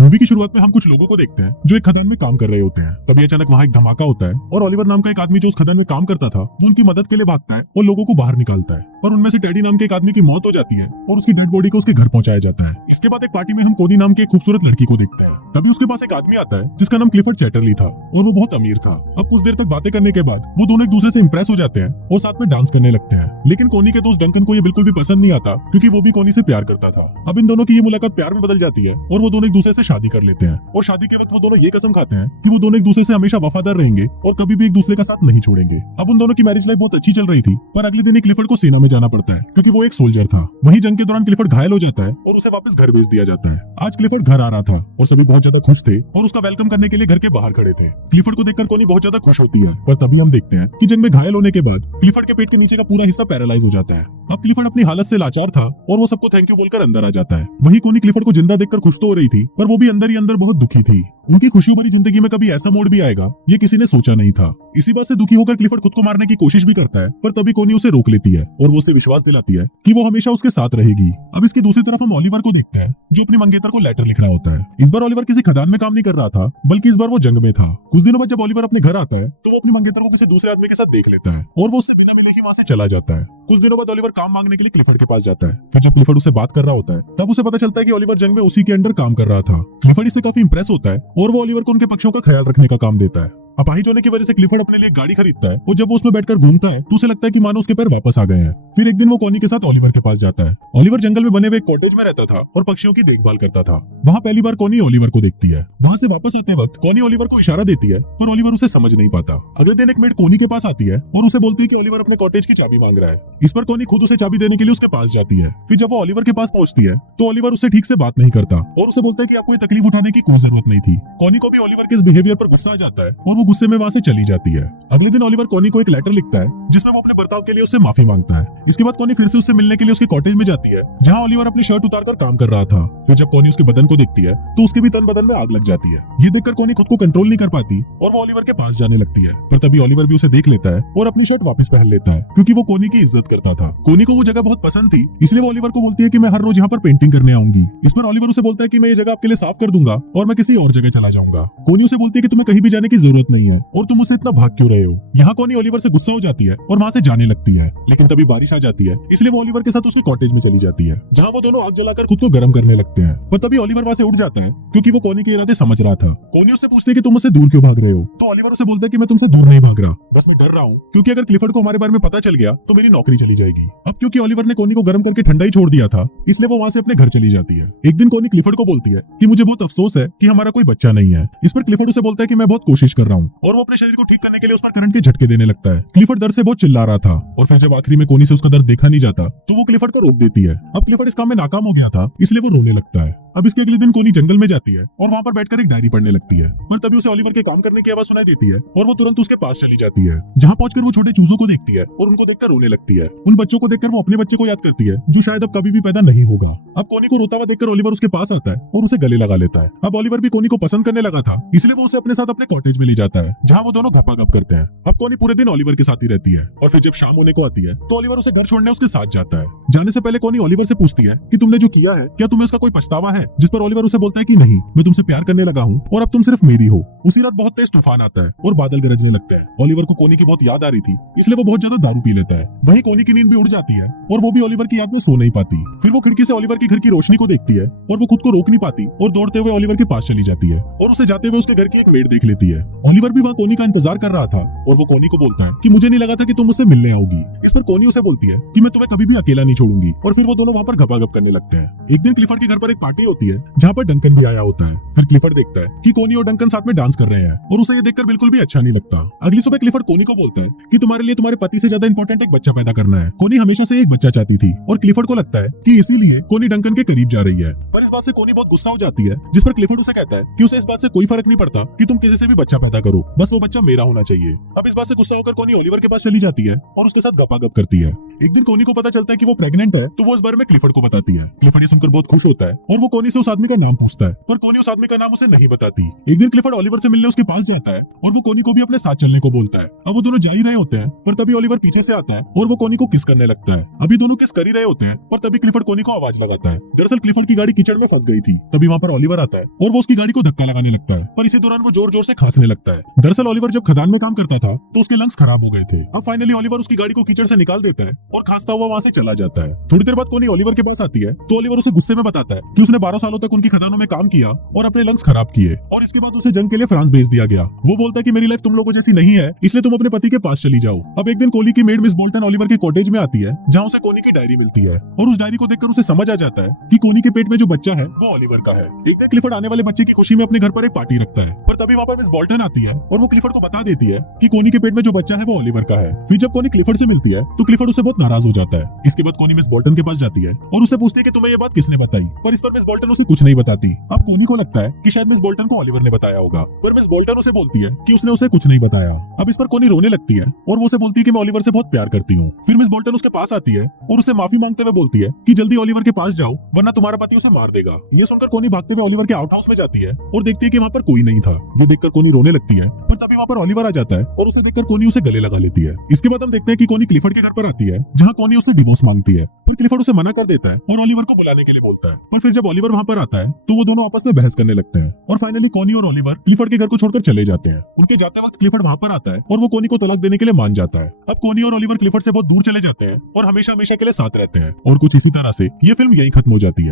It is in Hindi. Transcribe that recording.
मूवी की शुरुआत में हम कुछ लोगों को देखते हैं जो एक खदान में काम कर रहे होते हैं। तभी अचानक वहाँ एक धमाका होता है और ओलिवर नाम का एक आदमी जो उस खदान में काम करता था वो उनकी मदद के लिए भागता है और लोगों को बाहर निकालता है। और उनमें से टेडी नाम के एक आदमी की मौत हो जाती है और उसकी डेड बॉडी को उसके घर पहुंचाया जाता है। इसके बाद एक पार्टी में हम कोनी नाम की एक खूबसूरत लड़की को देखते हैं। तभी उसके पास एक आदमी आता है जिसका नाम क्लिफर्ड चैटरली था और वो बहुत अमीर था। अब कुछ देर तक बातें करने के बाद वो दोनों एक दूसरे से इंप्रेस हो जाते हैं और साथ में डांस करने लगते हैं। लेकिन कोनी के दोस्त डंकन को ये बिल्कुल भी पसंद नहीं आता क्योंकि वो भी कोनी से प्यार करता था। अब इन दोनों की ये मुलाकात प्यार में बदल जाती है और वो दोनों एक दूसरे से शादी कर लेते हैं। और शादी के वक्त वो दोनों ये कसम खाते हैं कि वो दोनों एक दूसरे से हमेशा वफादार रहेंगे और कभी भी एक दूसरे का साथ नहीं छोड़ेंगे। अब उन दोनों की मैरिज लाइफ बहुत अच्छी चल रही थी, पर अगले दिन क्लिफर्ड को सेना में जाना पड़ता है क्योंकि वो एक सोल्जर था। वहीं जंग के दौरान क्लिफर्ड घायल हो जाता है और उसे वापस घर भेज दिया जाता है। आज क्लिफर्ड घर आ रहा था और सभी बहुत ज्यादा खुश थे और उसका वेलकम करने के लिए घर के बाहर खड़े थे। क्लिफर्ड को देखकर कोनी बहुत ज्यादा खुश होती है, पर तभी हम देखते हैं कि जंग में घायल होने के बाद क्लिफर्ड के पेट के नीचे का पूरा हिस्सा पैरालाइज हो जाता है। अब क्लिफर्ड अपनी हालत से लाचार था और वो सबको थैंक यू बोलकर अंदर आ जाता है। वहीं कोनी क्लिफर्ड को जिंदा देखकर खुश तो हो रही थी, पर वो भी अंदर ही अंदर बहुत दुखी थी। उनकी खुशियों भरी जिंदगी में कभी ऐसा मोड़ भी आएगा ये किसी ने सोचा नहीं था। इसी बात से दुखी होकर क्लिफर्ड खुद को मारने की कोशिश भी करता है, पर तभी कोनी उसे रोक लेती है और वो उसे विश्वास दिलाती है कि वो हमेशा उसके साथ रहेगी। अब इसकी दूसरी तरफ हम ओलिवर को देखते हैं जो अपनी मंगेतर को लेटर लिख रहा होता है। इस बार ओलिवर किसी खदान में काम नहीं कर रहा था, बल्कि इस बार वो जंग में था। कुछ दिनों बाद जब ओलिवर अपने घर आता है तो वो अपनी मंगेतर को किसी दूसरे आदमी के साथ देख लेता है और वो उससे बिना मिले ही वहां से चला जाता है। कुछ दिनों बाद ओलिवर काम मांगने के लिए क्लिफर्ड के पास जाता है। फिर जब क्लिफर्ड उससे बात कर रहा होता है तब उसे पता चलता है कि ओलिवर जंग में उसी के अंडर काम कर रहा था। क्लिफर्ड इससे काफी इंप्रेस होता है और वो ओलिवर को उनके पक्षों का ख्याल रखने का काम देता है। अपाहिज होने की वजह से क्लिफर्ड अपने लिए एक गाड़ी खरीदता है और जब वो उसमें बैठकर घूमता है तो उसे लगता है कि मानो उसके पैर वापस आ गए हैं। फिर एक दिन वो कोनी के साथ ओलिवर के पास जाता है। ओलिवर जंगल में बने हुए एक कॉटेज में रहता था और पक्षियों की देखभाल करता था। वहाँ पहली बार कोनी ओलिवर को देखती है। वहाँ से वापस आते वक्त कोनी ओलिवर को इशारा देती है, पर ओलिवर उसे समझ नहीं पाता। अगले दिन एक मेड कोनी के पास आती है और उसे बोलती है कि ओलिवर अपने कॉटेज की चाबी मांग रहा है। इस पर कोनी खुद उसे चाबी देने के लिए उसके पास जाती है। फिर जब वो ओलिवर के पास पहुंचती है तो ओलिवर उससे ठीक से बात नहीं करता और उसे बोलता है कि आपको ये तकलीफ उठाने की कोई जरूरत नहीं थी। कोनी को भी ओलिवर के इस बिहेवियर पर गुस्सा आ जाता है और वो गुस्से में वहाँ से चली जाती है। अगले दिन ओलिवर कोनी को एक लेटर लिखता है जिसमें वो अपने बर्ताव के लिए उससे माफी मांगता है। इसके बाद कोनी फिर से उससे मिलने के लिए उसके कॉटेज में जाती है जहाँ ओलिवर अपनी शर्ट उतारकर काम कर रहा था। फिर जब कोनी उसके बदन को देखती है तो उसके भी तन बदन में आग लग जाती है। ये देखकर कोनी खुद को कंट्रोल नहीं कर पाती और वो ओलिवर के पास जाने लगती है, पर तभी ओलिवर भी उसे देख लेता है और अपनी शर्ट वापस पहन लेता है क्योंकि वो कोनी की इज्जत करता था। कोनी को वो जगह बहुत पसंद थी, इसलिए वो ओलिवर को बोलती है कि मैं हर रोज यहाँ पर पेंटिंग करने आऊंगी। इस पर ओलिवर उसे बोलता है कि मैं ये जगह आपके लिए साफ कर दूंगा और मैं किसी और जगह चला जाऊंगा। कोनी उसे बोलती है कि तुम्हें कहीं भी जाने की जरूरत नहीं है और तुम मुझसे इतना भाग क्यों रहे हो। यहाँ कोनी ओलिवर से गुस्सा हो जाती है और वहाँ से जाने लगती है, लेकिन तभी बारिश आ जाती है, इसलिए वो ओलिवर के साथ उसके कॉटेज में चली जाती है जहाँ वो दोनों आग जलाकर खुद को गर्म करने लगते हैं। पर तभी ओलिवर वहाँ से उठ जाता है क्योंकि वो कोनी के इरादे समझ रहा था। कोनी उससे पूछती है कि तुम मुझसे दूर क्यों भाग रहे हो, तो ओलिवर उसे बोलता है कि मैं तुमसे दूर नहीं भाग रहा, बस मैं डर रहा हूँ क्योंकि अगर क्लिफर्ड को हमारे बारे में पता चल गया तो मेरी नौकरी चली जाएगी। अब क्योंकि ओलिवर ने कोनी को गर्म करके ठंडा ही छोड़ दिया था, इसलिए वो वहाँ से अपने घर चली जाती है। एक दिन कोनी क्लिफर्ड को बोलती है कि मुझे बहुत अफसोस है कि हमारा कोई बच्चा नहीं है। इस पर क्लिफर्ड उसे बोलता है कि मैं बहुत कोशिश कर रहा हूँ और वो अपने शरीर को ठीक करने के लिए उस पर करंट के झटके देने लगता है। क्लिफर्ड दर्द से बहुत चिल्ला रहा था और फिर जब आखिरी में कोनी से उसका दर्द देखा नहीं जाता तो वो क्लिफर्ड को रोक देती है। अब क्लिफर्ड इस काम में नाकाम हो गया था, इसलिए वो रोने लगता है। अब इसके अगले दिन कोनी जंगल में जाती है और वहाँ पर बैठकर एक डायरी पढ़ने लगती है, पर तभी उसे ओलिवर के काम करने की आवाज सुनाई देती है और वो तुरंत उसके पास चली जाती है। जहाँ पहुंचकर वो छोटे चूजों को देखती है और उनको देखकर रोने लगती है। उन बच्चों को देखकर वो अपने बच्चे को याद करती है जो शायद अब कभी भी पैदा नहीं होगा। अब कोनी को रोता हुआ देखकर ओलिवर उसके पास आता है और उसे गले लगा लेता है। अब ओलिवर भी कोनी को पसंद करने लगा था, इसलिए वो उसे अपने साथ अपने कॉटेज में ले जाता है जहाँ वो दोनों गपागप करते हैं। अब कोनी पूरे दिन ओलिवर के साथ ही रहती है और फिर जब शाम होने को आती है तो ओलिवर उसे घर छोड़ने उसके साथ जाता है। जाने से पहले कोनी ओलिवर से पूछती है कि तुमने जो किया है क्या तुम्हें इसका कोई पछतावा है, जिस पर ओलिवर उसे बोलता है कि नहीं, मैं तुमसे प्यार करने लगा हूँ और अब तुम सिर्फ मेरी हो। उसी रात बहुत तेज तूफान आता है और बादल गरजने लगते हैं। ओलिवर को कोनी की बहुत याद आ रही थी, इसलिए वो बहुत ज्यादा दारू पी लेता है। वहीं कोनी की नींद भी उड़ जाती है और वो भी ओलिवर की याद में सो नहीं पाती। फिर वो खिड़की से ओलिवर के घर की रोशनी को देखती है और वो खुद को रोक नहीं पाती और दौड़ते हुए ओलिवर के पास चली जाती है और उसे जाते हुए उसके घर की एक मेड देख लेती है। ओलिवर भी वहाँ कोनी का इंतजार कर रहा था और वो कोनी को बोलता है कि मुझे नहीं लगा था कि तुम मुझसे मिलने आओगी। इस पर कोनी उसे बोलती है कि मैं तुम्हें कभी भी अकेला नहीं छोड़ूंगी और फिर वो दोनों वहाँ पर गपागप करने लगते हैं। एक दिन क्लिफर्ड के घर पर एक पार्टी होती है जहाँ पर डंकन भी आया होता है। फिर क्लिफर्ड देखता है कि कोनी और डंकन साथ में डांस कर रहे हैं और उसे ये देखकर बिल्कुल भी अच्छा नहीं लगता। अगली सुबह क्लिफर्ड कोनी को बोलता है कि तुम्हारे लिए तुम्हारे पति से ज्यादा इंपॉर्टेंट एक बच्चा पैदा करना है। कोनी हमेशा से एक बच्चा चाहती थी और क्लिफर्ड को लगता है कि इसीलिए कोनी डंकन के करीब जा रही है। पर इस बात से कोनी बहुत गुस्सा हो जाती है, जिस पर क्लिफर्ड उसे कहता है कि उसे इस बात से कोई फर्क नहीं पड़ता कि तुम किसी से भी बच्चा पैदा करो, बस वो बच्चा मेरा होना चाहिए। अब इस बात से गुस्सा होकर कोनी ओलिवर के पास चली जाती है और उसके साथ गपागप करती है। एक दिन कोनी को पता चलता है कि वो प्रेग्नेंट है, तो वो इस बारे में क्लिफर्ड को बताती है। क्लिफर्ड ये सुनकर बहुत खुश होता है और वो कोनी से उस आदमी का नाम पूछता है, पर कोनी उस आदमी का नाम उसे नहीं बताती। एक दिन क्लिफर्ड ओलिवर से मिलने उसके पास जाता है और वो कोनी को भी अपने साथ चलने को बोलता है। अब वो दोनों जा ही रहे होते हैं, पर तभी ओलिवर पीछे से आता है और वो कोनी को किस करने लगता है। अभी दोनों किस कर ही रहे होते हैं, पर तभी क्लिफर्ड कोनी को आवाज लगाता है। दरअसल क्लिफर्ड की गाड़ी कीचड़ में फंस गई थी। तभी वहाँ पर ओलिवर आता है और वो उसकी गाड़ी को धक्का लगाने लगता है, पर इसी दौरान वो जोर जोर से खांसने लगता है। दरअसल ओलिवर जब खदान में काम करता था तो उसके लंग्स खराब हो गए थे। अब फाइनली ओलिवर उसकी गाड़ी को कीचड़ से निकाल देता है और खांसता हुआ वहाँ से चला जाता है। थोड़ी देर बाद कोनी ओलिवर के पास आती है तो ओलिवर उसे गुस्से में बताता है कि उसने 12 सालों तक उनकी खदानों में काम किया और अपने लंग्स खराब किए और इसके बाद उसे जंग के लिए फ्रांस भेज दिया गया। वो बोलता है कि मेरी लाइफ तुम लोगों जैसी नहीं है, इसलिए तुम अपने पति के पास चली जाओ। अब एक दिन कोनी की मेड मिस बोल्टन ओलिवर के कॉटेज में आती है, जहाँ उसे कोनी की डायरी मिलती है और उस डायरी को देखकर उसे समझ आ जाता है कि कोनी के पेट में जो बच्चा है वो ओलिवर का है। एक दिन क्लिफर्ड आने वाले बच्चे की खुशी में अपने घर पर एक पार्टी रखता है, पर तभी वहाँ पर मिस बोल्टन आती है और वो क्लिफर्ड को बता देती है कि कोनी के पेट में जो बच्चा है वो ओलिवर का है। फिर जब कोनी क्लिफर्ड से मिलती है तो क्लिफर्ड उससे बहुत नाराज हो जाता है। इसके बाद कोनी मिस बोल्टन के पास जाती है और उससे पूछती है कि तुम्हें ये बात किसने बताई, पर इस पर मिस बोल्टन उसे कुछ नहीं बताती। अब कोनी को लगता है कि शायद मिस बोल्टन को ओलिवर ने बताया होगा, पर मिस बोल्टन उसे बोलती है कि उसने उसे कुछ नहीं बताया। अब इस पर कोनी रोने लगती है और वो उसे बोलती है कि मैं ओलिवर से बहुत प्यार करती हूँ। फिर मिस बोल्टन उसके पास आती है और उससे माफी मांगते हुए बोलती है कि जल्दी ओलिवर के पास जाओ वरना तुम्हारा पति उसे मार देगा। ये सुनकर कोनी भागते हुए ओलिवर के आउट हाउस में जाती है और देखती है कि वहाँ पर कोई नहीं था। वो देखकर कोनी रोने लगती है, पर तभी वहाँ पर ओलिवर आ जाता है और उसे देखकर कोनी उसे गले लगा लेती है। इसके बाद हम देखते हैं कि कोनी क्लिफर्ड के घर पर आती है, जहाँ कोनी उससे डिवोर्स मांगती है, पर क्लिफर्ड उसे मना कर देता है और ओलिवर को बुलाने के लिए बोलता है। पर फिर जब ओलिवर वहाँ पर आता है तो वो दोनों आपस में बहस करने लगते हैं और फाइनली कोनी और ओलिवर क्लिफर्ड के घर को छोड़कर चले जाते हैं। उनके जाते वक्त क्लिफर्ड वहाँ पर आता है और वो कोनी को तलाक देने के लिए मान जाता है। अब कोनी और ओलिवर क्लिफर्ड से बहुत दूर चले जाते हैं और हमेशा हमेशा के लिए साथ रहते हैं और कुछ इसी तरह से ये फिल्म यही खत्म हो जाती है।